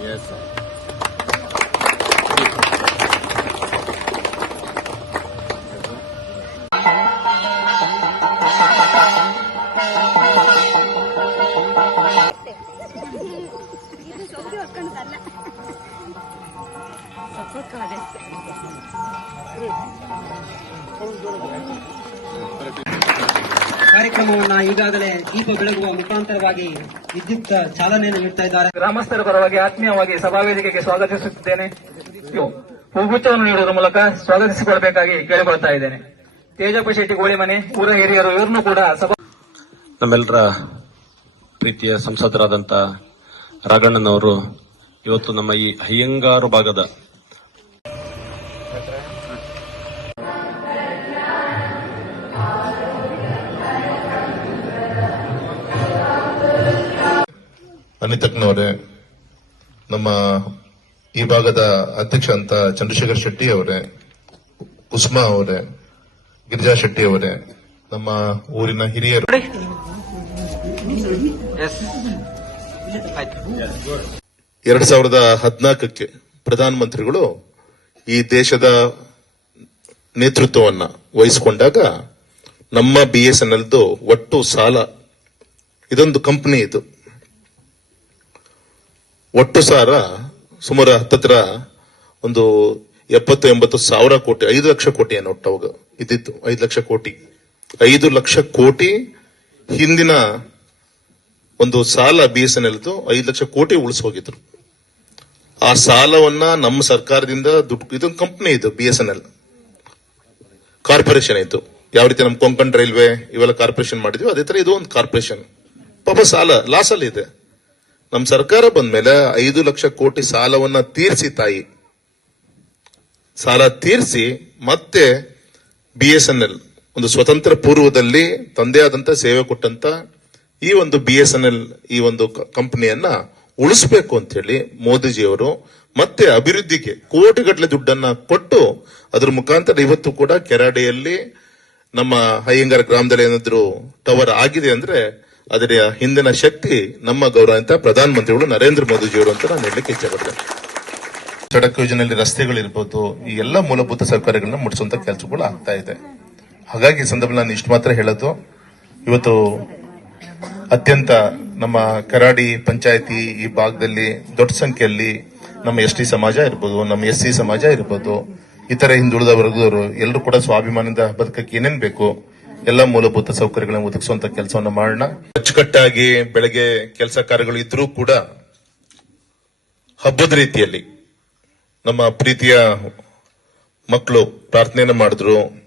Yes, sir. Support ಕಾರ್ಯಕ್ರಮವನ್ನ ಈಗಾಗಲೇ ದೀಪ ಬೆಳಗುವ ಮುಖಾಂತರವಾಗಿ ವಿದ್ಯುತ್ ಚಾಲನೆಯನ್ನು ನೀಡ್ತಾ ಇದ್ದಾರೆ. ಗ್ರಾಮಸ್ಥರ ಪರವಾಗಿ ಆತ್ಮೀಯವಾಗಿ ಸಭಾವೇದಿಕೆಗೆ ಸ್ವಾಗತಿಸುತ್ತಿದ್ದೇನೆ. ಹೂಗುಚ್ಛವನ್ನು ನೀಡುವುದರ ಮೂಲಕ ಸ್ವಾಗತಿಸಿಕೊಳ್ಳಬೇಕಾಗಿ ಕೇಳಿಕೊಳ್ತಾ ಇದ್ದೇನೆ. ತೇಜಪ್ಪ ಶೆಟ್ಟಿ ಗೋಳಿಮನೆ ಊರ ಹಿರಿಯರು ಇವರನ್ನು ಕೂಡ ಸಭಾ ನಮ್ಮೆಲ್ಲರ ಪ್ರೀತಿಯ ಸಂಸದರಾದಂತ ರಾಘಣ್ಣನವರು ಇವತ್ತು ನಮ್ಮ ಈ ಅಯ್ಯಂಗಾರು ಭಾಗದ ಅನಿತಕ್ನವರೇ ನಮ್ಮ ಈ ಭಾಗದ ಅಧ್ಯಕ್ಷ ಅಂತ ಚಂದ್ರಶೇಖರ್ ಶೆಟ್ಟಿ ಅವರೇ ಕುಸುಮಾ ಅವರೇ ಗಿರಿಜಾ ಶೆಟ್ಟಿ ಅವರೇ ನಮ್ಮ ಊರಿನ ಹಿರಿಯರು. ಎರಡ್ ಸಾವಿರದ ಹದಿನಾಲ್ಕಕ್ಕೆ ಪ್ರಧಾನಮಂತ್ರಿಗಳು ಈ ದೇಶದ ನೇತೃತ್ವವನ್ನ ವಹಿಸಿಕೊಂಡಾಗ ನಮ್ಮ ಬಿ ಎಸ್ ಎನ್ ಎಲ್ದು ಒಟ್ಟು ಸಾಲ ಇದೊಂದು ಕಂಪನಿ ಇದು. ಒಟ್ಟು ಸಾರ ಸುಮಾರು ಹತ್ತತ್ರ ಒಂದು ಎಪ್ಪತ್ತು ಎಂಬತ್ತು ಸಾವಿರ ಕೋಟಿ, ಐದು ಲಕ್ಷ ಕೋಟಿ ಏನು ಒಟ್ಟು ಅವಾಗ ಇದ್ದಿತ್ತು. ಐದು ಲಕ್ಷ ಕೋಟಿ. ಐದು ಲಕ್ಷ ಕೋಟಿ ಹಿಂದಿನ ಒಂದು ಸಾಲ ಬಿ ಎಸ್ ಎನ್ ಎಲ್ದು ಐದು ಲಕ್ಷ ಕೋಟಿ ಉಳಿಸಿ ಹೋಗಿದ್ರು ಆ ಸಾಲವನ್ನ ನಮ್ಮ ಸರ್ಕಾರದಿಂದ ದುಡ್ಡು, ಇದೊಂದು ಕಂಪ್ನಿ ಇದು B S N L corporation ಇತ್ತು ಯಾವ ರೀತಿ ನಮ್ಮ ಕೊಂಕಣ್ ರೈಲ್ವೆ ಇವೆಲ್ಲ ಕಾರ್ಪೊರೇಷನ್ ಮಾಡಿದ್ವಿ, ಅದೇ ತರ ಇದು ಒಂದು ಕಾರ್ಪೊರೇಷನ್. ಪಾಪ ಸಾಲ ಲಾಸ್ ಅಲ್ಲಿ ಇದೆ. ನಮ್ಮ ಸರ್ಕಾರ ಬಂದ ಮೇಲೆ ಐದು ಲಕ್ಷ ಕೋಟಿ ಸಾಲವನ್ನ ತೀರಿಸಿ ತಾಯಿ. ಸಾಲ ತೀರಿಸಿ ಮತ್ತೆ ಬಿ ಎಸ್ ಎನ್ ಎಲ್ ಒಂದು ಸ್ವತಂತ್ರ ಪೂರ್ವದಲ್ಲಿ ತಂದೆ ಆದಂತ ಸೇವೆ ಕೊಟ್ಟಂತ ಈ ಒಂದು ಬಿ ಎಸ್ ಎನ್ ಎಲ್ ಈ ಒಂದು ಕಂಪನಿಯನ್ನ ಉಳಿಸ್ಬೇಕು ಅಂತ ಹೇಳಿ ಮೋದಿಜಿಯವರು ಮತ್ತೆ ಅಭಿವೃದ್ಧಿಗೆ ಕೋಟಿಗಟ್ಟಲೆ ದುಡ್ಡನ್ನ ಕೊಟ್ಟು ಅದ್ರ ಮುಖಾಂತರ ಇವತ್ತು ಕೂಡ ಕೆರಾಡೆಯಲ್ಲಿ ನಮ್ಮ ಹಯ್ಯಂಗಾರ ಗ್ರಾಮದಲ್ಲಿ ಏನಾದ್ರು ಟವರ್ ಆಗಿದೆ ಅಂದ್ರೆ ಅದರ ಹಿಂದಿನ ಶಕ್ತಿ ನಮ್ಮ ಗೌರವಾನ್ವಿತ ಪ್ರಧಾನಮಂತ್ರಿಗಳು ನರೇಂದ್ರ ಮೋದಿಜಿಯವರು ಅಂತ ನಾನು ಹೇಳಲಿಕ್ಕೆ ಇಚ್ಛೆ ಪಡ್ತೇನೆ. ಸಡಕ್ ಯೋಜನೆಯಲ್ಲಿ ರಸ್ತೆಗಳಿರ್ಬೋದು ಈ ಎಲ್ಲ ಮೂಲಭೂತ ಸೌಕರ್ಯಗಳನ್ನ ಮುಡಿಸುವಂತ ಕೆಲಸಗಳು ಆಗ್ತಾ ಇದೆ. ಹಾಗಾಗಿ ಈ ಸಂದರ್ಭದಲ್ಲಿ ನಾನು ಇಷ್ಟು ಮಾತ್ರ ಹೇಳೋದು. ಇವತ್ತು ಅತ್ಯಂತ ನಮ್ಮ ಕರಾಡಿ ಪಂಚಾಯತಿ ಈ ಭಾಗದಲ್ಲಿ ದೊಡ್ಡ ಸಂಖ್ಯೆಯಲ್ಲಿ ನಮ್ಮ ಎಸ್ ಟಿ ಸಮಾಜ ಇರ್ಬೋದು, ನಮ್ಮ ಎಸ್ ಸಿ ಸಮಾಜ ಇರ್ಬೋದು, ಇತರ ಹಿಂದುಳಿದ ವರ್ಗದವರು ಎಲ್ಲರೂ ಕೂಡ ಸ್ವಾಭಿಮಾನದಿಂದ ಬದುಕಕ್ಕೆ ಏನೇನ್ ಬೇಕು ಎಲ್ಲ ಮೂಲಭೂತ ಸೌಕರ್ಯಗಳನ್ನು ಒದಗಿಸುವಂತ ಕೆಲಸವನ್ನು ಮಾಡೋಣ. ಅಚ್ಚುಕಟ್ಟಾಗಿ ಬೆಳಗ್ಗೆ ಕೆಲಸ ಕಾರ್ಯಗಳು ಇದ್ರೂ ಕೂಡ ಹಬ್ಬದ ರೀತಿಯಲ್ಲಿ ನಮ್ಮ ಪ್ರೀತಿಯ ಮಕ್ಕಳು ಪ್ರಾರ್ಥನೆಯನ್ನು ಮಾಡಿದ್ರು.